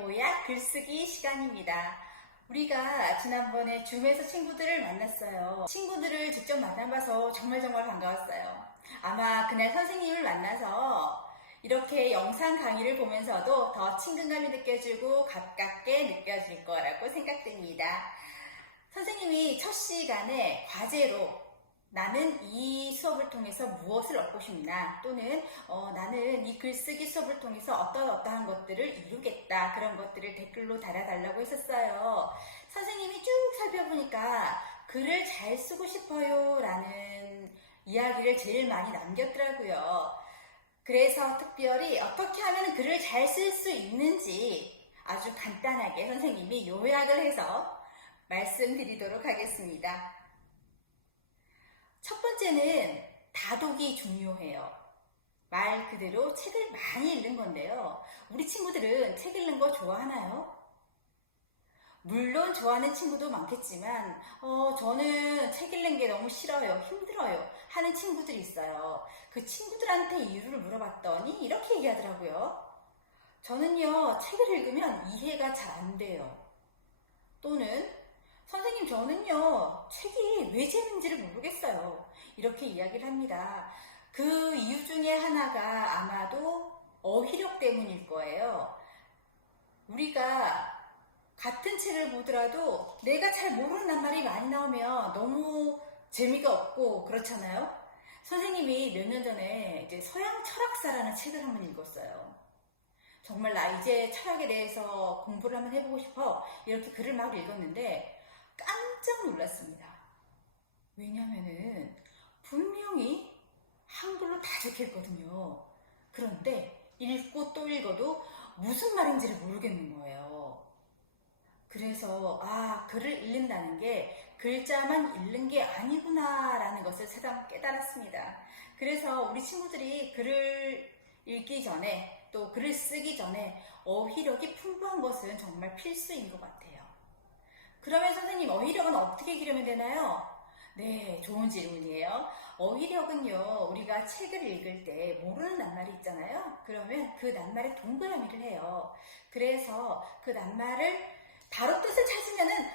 보약 글쓰기 시간입니다. 우리가 지난번에 줌에서 친구들을 만났어요. 친구들을 직접 만나봐서 정말 반가웠어요. 아마 그날 선생님을 만나서 이렇게 영상 강의를 보면서도 더 친근감이 느껴지고 가깝게 느껴질 거라고 생각됩니다. 선생님이 첫 시간에 과제로 나는 이 수업을 통해서 무엇을 얻고 싶나, 또는 나는 이 글쓰기 수업을 통해서 어떠한 것들을 이루겠다, 그런 것들을 댓글로 달아달라고 했었어요. 선생님이 쭉 살펴보니까 글을 잘 쓰고 싶어요 라는 이야기를 제일 많이 남겼더라고요. 그래서 특별히 어떻게 하면 글을 잘 쓸 수 있는지 아주 간단하게 선생님이 요약을 해서 말씀드리도록 하겠습니다. 첫 번째는 다독이 중요해요. 말 그대로 책을 많이 읽는 건데요. 우리 친구들은 책 읽는 거 좋아하나요? 물론 좋아하는 친구도 많겠지만 저는 책 읽는 게 너무 싫어요, 힘들어요 하는 친구들이 있어요. 그 친구들한테 이유를 물어봤더니 이렇게 얘기하더라고요. 저는요, 책을 읽으면 이해가 잘 안 돼요. 또는 선생님, 저는요, 책이 왜 재밌는지를 모르겠어요. 이렇게 이야기를 합니다. 그 이유 중에 하나가 아마도 어휘력 때문일 거예요. 우리가 같은 책을 보더라도 내가 잘 모르는 말이 많이 나오면 너무 재미가 없고 그렇잖아요. 선생님이 몇 년 전에 이제 서양 철학사라는 책을 한번 읽었어요. 정말 나 이제 철학에 대해서 공부를 한번 해보고 싶어, 이렇게 글을 막 읽었는데 깜짝 놀랐습니다. 왜냐면은 분명히 한글로 다 적혀있거든요. 그런데 읽고 또 읽어도 무슨 말인지를 모르겠는 거예요. 그래서 글을 읽는다는 게 글자만 읽는 게 아니구나 라는 것을 새삼 깨달았습니다. 그래서 우리 친구들이 글을 읽기 전에, 또 글을 쓰기 전에 어휘력이 풍부한 것은 정말 필수인 것 같아요. 그러면 선생님, 어휘력은 어떻게 기르면 되나요? 네, 좋은 질문이에요. 어휘력은요, 우리가 책을 읽을 때 모르는 낱말이 있잖아요. 그러면 그 낱말에 동그라미를 해요. 그래서 그 낱말을 바로 뜻을 찾으면은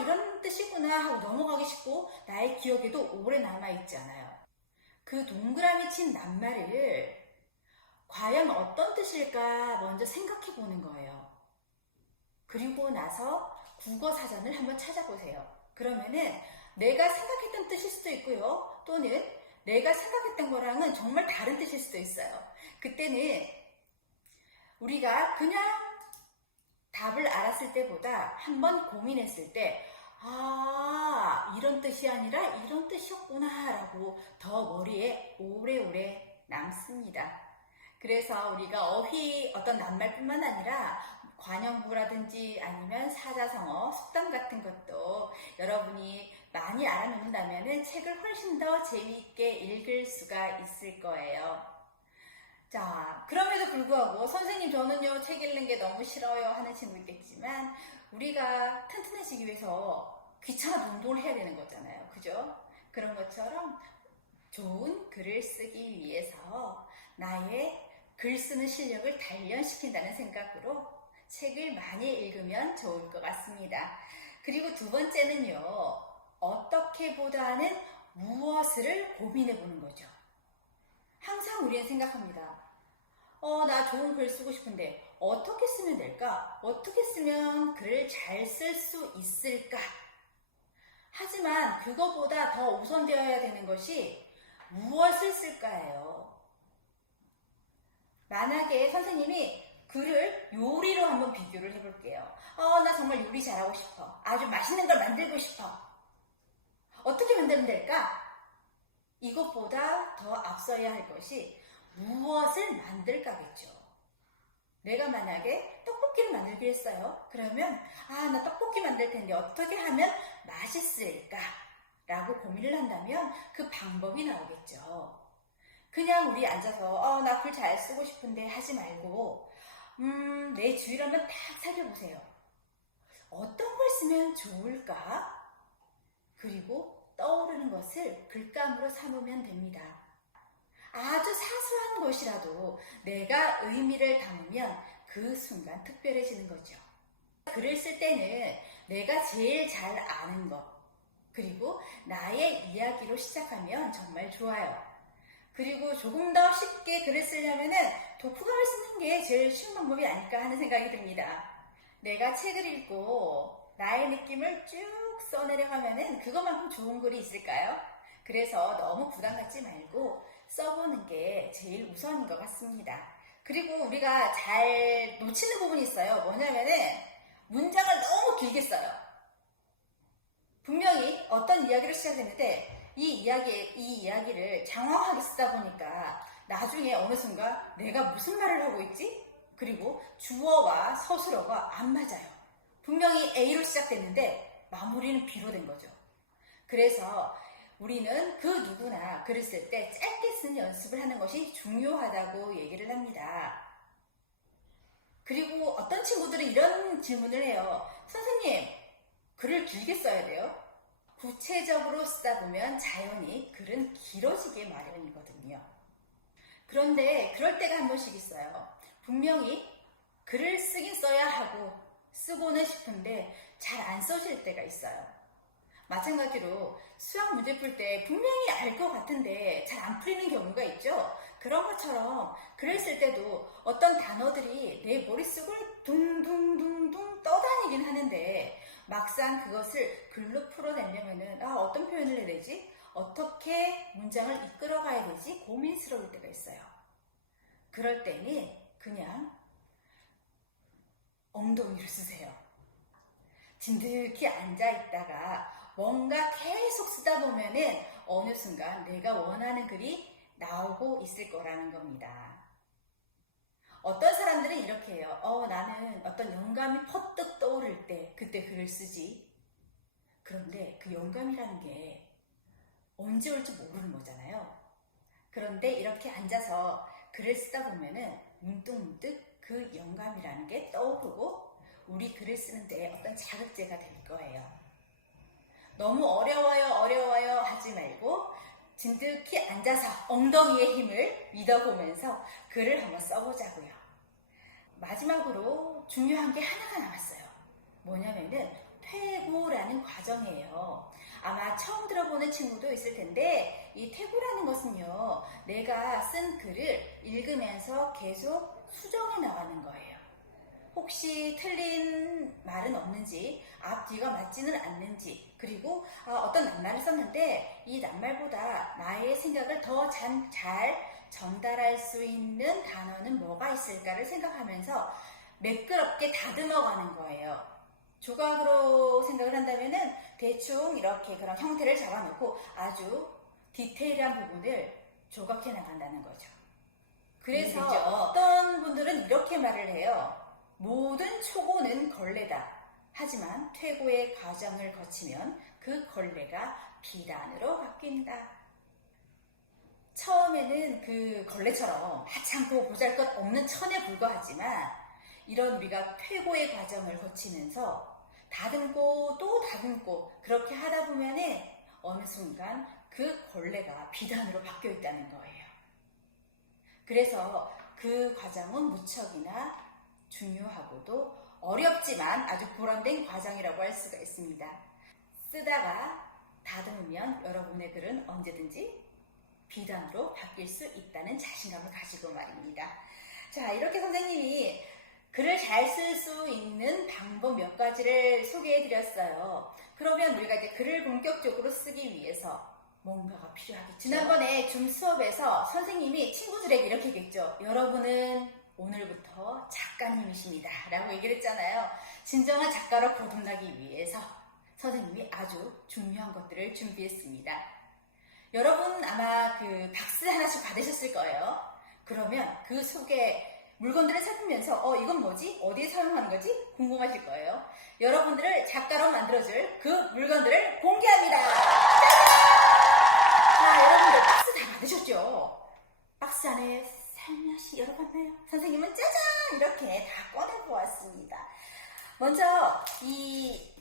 이런 뜻이구나 하고 넘어가기 쉽고 나의 기억에도 오래 남아있지 않아요. 그 동그라미 친 낱말을 과연 어떤 뜻일까 먼저 생각해 보는 거예요. 그리고 나서 국어 사전을 한번 찾아보세요. 그러면은 내가 생각했던 뜻일 수도 있고요. 또는 내가 생각했던 거랑은 정말 다른 뜻일 수도 있어요. 그때는 우리가 그냥 답을 알았을 때보다 한번 고민했을 때 이런 뜻이 아니라 이런 뜻이었구나 라고 더 머리에 오래오래 남습니다. 그래서 우리가 어떤 낱말뿐만 아니라 관형구라든지 아니면 사자성어, 속담 같은 것도 여러분이 많이 알아놓는다면 책을 훨씬 더 재미있게 읽을 수가 있을 거예요. 자, 그럼에도 불구하고 선생님, 저는요, 책 읽는 게 너무 싫어요 하는 친구 있겠지만 우리가 튼튼해지기 위해서 귀찮아 운동을 해야 되는 거잖아요. 그죠? 그런 것처럼 좋은 글을 쓰기 위해서 나의 글 쓰는 실력을 단련시킨다는 생각으로 책을 많이 읽으면 좋을 것 같습니다. 그리고 두 번째는요, 어떻게 보다는 무엇을 고민해 보는 거죠. 항상 우리는 생각합니다. 나 좋은 글 쓰고 싶은데 어떻게 쓰면 될까? 어떻게 쓰면 글을 잘 쓸 수 있을까? 하지만 그거보다 더 우선되어야 되는 것이 무엇을 쓸까예요. 만약에 선생님이 글을 요리로 한번 비교를 해볼게요. 나 정말 요리 잘하고 싶어. 아주 맛있는 걸 만들고 싶어. 어떻게 만들면 될까? 이것보다 더 앞서야 할 것이 무엇을 만들까겠죠. 내가 만약에 떡볶이를 만들기로 했어요. 그러면 나 떡볶이 만들 텐데 어떻게 하면 맛있을까? 라고 고민을 한다면 그 방법이 나오겠죠. 그냥 우리 앉아서 나 글 잘 쓰고 싶은데 하지 말고 내 주위를 한번 딱 살펴보세요. 어떤 걸 쓰면 좋을까? 그리고 떠오르는 것을 글감으로 삼으면 됩니다. 아주 사소한 것이라도 내가 의미를 담으면 그 순간 특별해지는 거죠. 글을 쓸 때는 내가 제일 잘 아는 것, 그리고 나의 이야기로 시작하면 정말 좋아요. 그리고 조금 더 쉽게 글을 쓰려면은 독후감을 쓰는 게 제일 쉬운 방법이 아닐까 하는 생각이 듭니다. 내가 책을 읽고 나의 느낌을 쭉 써내려가면은 그것만큼 좋은 글이 있을까요? 그래서 너무 부담 갖지 말고 써보는 게 제일 우선인 것 같습니다. 그리고 우리가 잘 놓치는 부분이 있어요. 뭐냐면은 문장을 너무 길게 써요. 분명히 어떤 이야기를 시작했는데 이 이야기를 장황하게 쓰다 보니까 나중에 어느 순간 내가 무슨 말을 하고 있지? 그리고 주어와 서술어가 안 맞아요. 분명히 A로 시작됐는데 마무리는 B로 된 거죠. 그래서 우리는 그 누구나 글을 쓸 때 짧게 쓰는 연습을 하는 것이 중요하다고 얘기를 합니다. 그리고 어떤 친구들은 이런 질문을 해요. 선생님, 글을 길게 써야 돼요? 구체적으로 쓰다 보면 자연히 글은 길어지게 마련이거든요. 그런데 그럴 때가 한 번씩 있어요. 분명히 글을 쓰긴 써야 하고 쓰고는 싶은데 잘 안 써질 때가 있어요. 마찬가지로 수학 문제 풀 때 분명히 알 것 같은데 잘 안 풀리는 경우가 있죠. 그런 것처럼 글을 쓸 때도 어떤 단어들이 내 머릿속을 둥둥둥둥 떠다니긴 하는데 막상 그것을 글로 풀어내려면은 어떤 표현을 해야 되지? 어떻게 문장을 이끌어가야 되지? 고민스러울 때가 있어요. 그럴 때는 그냥 엉덩이를 쓰세요. 진득히 앉아있다가 뭔가 계속 쓰다 보면은 어느 순간 내가 원하는 글이 나오고 있을 거라는 겁니다. 어떤 사람들은 이렇게 해요. 나는 어떤 영감이 퍼뜩 떠오를 때 그때 글을 쓰지. 그런데 그 영감이라는 게 언제 올지 모르는 거잖아요. 그런데 이렇게 앉아서 글을 쓰다 보면은 문득문득 그 영감이라는 게 떠오르고 우리 글을 쓰는데 어떤 자극제가 될 거예요. 너무 어려워요 하지 말고 진득히 앉아서 엉덩이의 힘을 믿어보면서 글을 한번 써보자고요. 마지막으로 중요한 게 하나가 남았어요. 뭐냐면은 퇴고라는 과정이에요. 아마 처음 들어보는 친구도 있을 텐데 이 퇴고라는 것은요, 내가 쓴 글을 읽으면서 계속 수정해 나가는 거예요. 혹시 틀린 말은 없는지, 앞뒤가 맞지는 않는지, 그리고 어떤 낱말을 썼는데 이 낱말보다 나의 생각을 더 잘 전달할 수 있는 단어는 뭐가 있을까를 생각하면서 매끄럽게 다듬어가는 거예요. 조각으로 생각을 한다면은 대충 이렇게 그런 형태를 잡아놓고 아주 디테일한 부분을 조각해 나간다는 거죠. 그래서 어떤 분들은 이렇게 말을 해요. 모든 초고는 걸레다. 하지만 퇴고의 과정을 거치면 그 걸레가 비단으로 바뀐다. 처음에는 그 걸레처럼 하찮고 보잘것없는 천에 불과하지만 이런 우리가 퇴고의 과정을 거치면서 다듬고 또 다듬고 그렇게 하다 보면은 어느 순간 그 걸레가 비단으로 바뀌어 있다는 거예요. 그래서 그 과정은 무척이나 중요하고도 어렵지만 아주 보람된 과정이라고 할 수가 있습니다. 쓰다가 다듬으면 여러분의 글은 언제든지 비단으로 바뀔 수 있다는 자신감을 가지고 말입니다. 자, 이렇게 선생님이 글을 잘 쓸 수 있는 방법 몇 가지를 소개해 드렸어요. 그러면 우리가 이제 글을 본격적으로 쓰기 위해서 뭔가가 필요하겠죠. 지난번에 줌 수업에서 선생님이 친구들에게 이렇게 얘기했죠. 여러분은 오늘부터 작가님이십니다 라고 얘기를 했잖아요. 진정한 작가로 거듭나기 위해서 선생님이 아주 중요한 것들을 준비했습니다. 여러분 아마 그 박스 하나씩 받으셨을 거예요. 그러면 그 속에 물건들을 살피면서 이건 뭐지? 어디에 사용하는 거지? 궁금하실 거예요. 여러분들을 작가로 만들어줄 그 물건들을 공개합니다. 자, 여러분들 박스 다 받으셨죠? 박스 안에 살며시 열어봤나요? 선생님은 짜잔! 이렇게 다 꺼내보았습니다. 먼저 이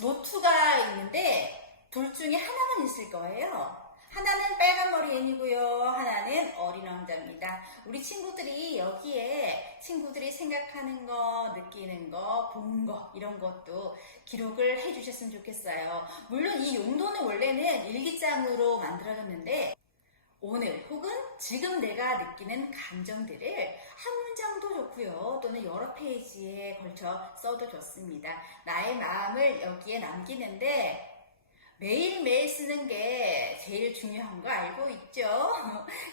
노트가 있는데 둘 중에 하나만 있을 거예요. 하나는 빨간 머리 애니고요. 하나는 어린 왕자입니다. 우리 친구들이 여기에 친구들이 생각하는 거, 느끼는 거, 본 거 이런 것도 기록을 해주셨으면 좋겠어요. 물론 이 용도는 원래는 일기장으로 만들어졌는데 오늘 혹은 지금 내가 느끼는 감정들을 한 문장도 좋고요. 또는 여러 페이지에 걸쳐 써도 좋습니다. 나의 마음을 여기에 남기는데 매일매일 쓰는 게 제일 중요한 거 알고 있죠?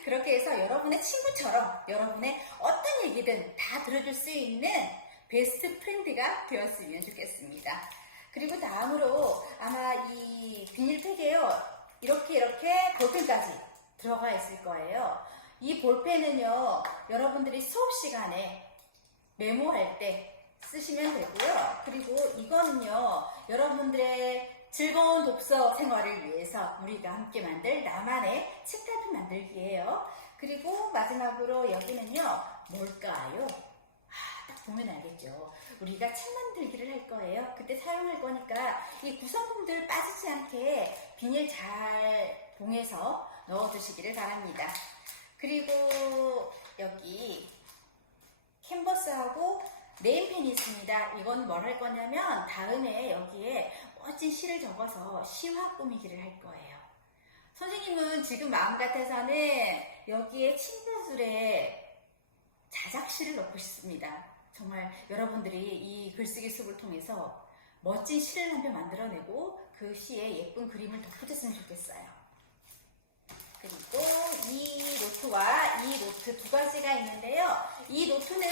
그렇게 해서 여러분의 친구처럼 여러분의 어떤 얘기든 다 들어줄 수 있는 베스트 프렌드가 되었으면 좋겠습니다. 그리고 다음으로 아마 이 비닐팩에요. 이렇게 볼펜까지 들어가 있을 거예요. 이 볼펜은요, 여러분들이 수업 시간에 메모할 때 쓰시면 되고요. 그리고 이거는요, 여러분들의 즐거운 독서 생활을 위해서 우리가 함께 만들 나만의 책탈품 만들기예요. 그리고 마지막으로 여기는요, 뭘까요? 딱 보면 알겠죠. 우리가 책 만들기를 할 거예요. 그때 사용할 거니까 이 구성품들 빠지지 않게 비닐 잘 봉해서 넣어주시기를 바랍니다. 그리고 여기 캔버스하고 네임펜이 있습니다. 이건 뭘 할 거냐면 다음에 여기에 멋진 시를 적어서 시화 꾸미기를 할 거예요. 선생님은 지금 마음 같아서는 여기에 친구들의 자작시를 넣고 싶습니다. 정말 여러분들이 이 글쓰기 수업을 통해서 멋진 시를 한 편 만들어내고 그 시에 예쁜 그림을 덧붙였으면 좋겠어요. 그리고 이 노트와 이 노트 두 가지가 있는데요. 이 노트는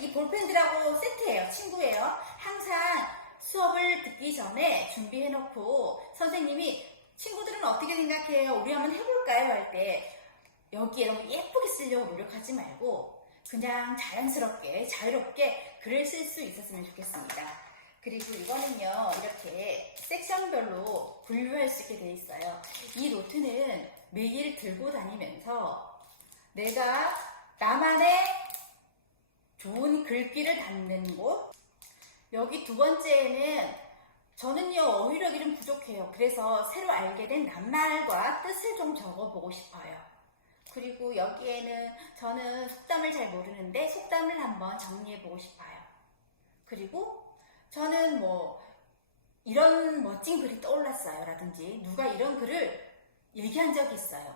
이 볼펜들하고 세트예요. 친구예요. 항상 수업을 듣기 전에 준비해놓고 선생님이 친구들은 어떻게 생각해요? 우리 한번 해볼까요? 할 때 여기에 너무 예쁘게 쓰려고 노력하지 말고 그냥 자연스럽게 자유롭게 글을 쓸 수 있었으면 좋겠습니다. 그리고 이거는요, 이렇게 섹션별로 분류할 수 있게 되어 있어요. 이 노트는 매일 들고 다니면서 내가 나만의 좋은 글귀를 담는 곳, 여기 두 번째에는 저는요, 어휘력이 좀 부족해요. 그래서 새로 알게 된 낱말과 뜻을 좀 적어보고 싶어요. 그리고 여기에는 저는 속담을 잘 모르는데 속담을 한번 정리해보고 싶어요. 그리고 저는 뭐 이런 멋진 글이 떠올랐어요 라든지 누가 이런 글을 얘기한 적이 있어요.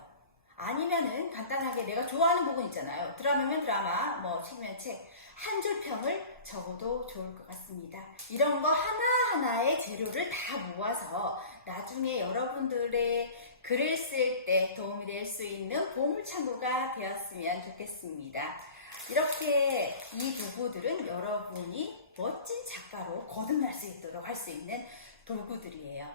아니면은 간단하게 내가 좋아하는 부분 있잖아요. 드라마면 드라마, 뭐 책이면 책. 한 줄 평을 적어도 좋을 것 같습니다. 이런 거 하나하나의 재료를 다 모아서 나중에 여러분들의 글을 쓸 때 도움이 될 수 있는 보물창고가 되었으면 좋겠습니다. 이렇게 이 도구들은 여러분이 멋진 작가로 거듭날 수 있도록 할 수 있는 도구들이에요.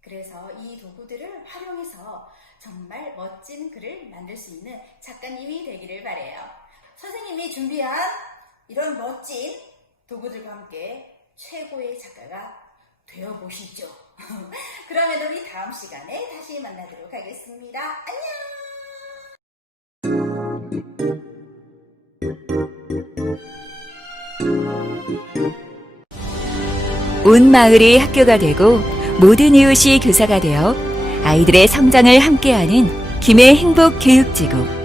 그래서 이 도구들을 활용해서 정말 멋진 글을 만들 수 있는 작가님이 되기를 바라요. 선생님이 준비한 이런 멋진 도구들과 함께 최고의 작가가 되어보시죠. 그러면 우리 다음 시간에 다시 만나도록 하겠습니다. 안녕! 온 마을이 학교가 되고 모든 이웃이 교사가 되어 아이들의 성장을 함께하는 김해 행복교육지구.